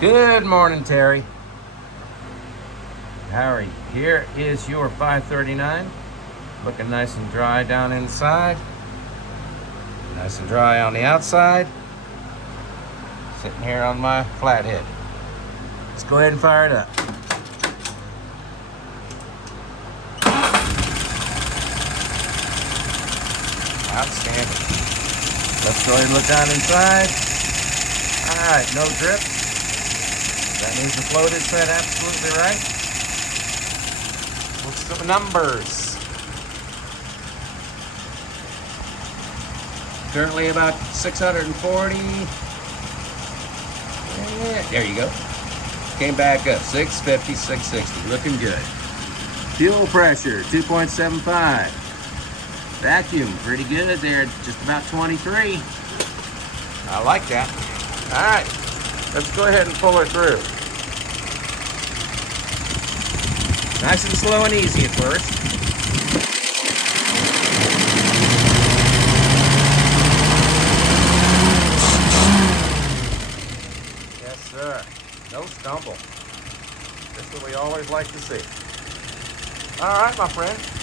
Good morning, Terry. Harry, here is your 539. Looking nice and dry down inside. Nice and dry on the outside. Sitting here on my flathead. Let's go ahead and fire it up. Outstanding. Let's go ahead and look down inside. All right, no drips. That means the float is set absolutely right. What's some numbers? Currently about 640. Yeah, there you go. Came back up, 650, 660, looking good. Fuel pressure, 2.75. Vacuum, pretty good there, just about 23. I like that. All right, let's go ahead and pull her through. Nice and slow and easy at first. Yes, sir. No stumble. Just what we always like to see. All right, my friend.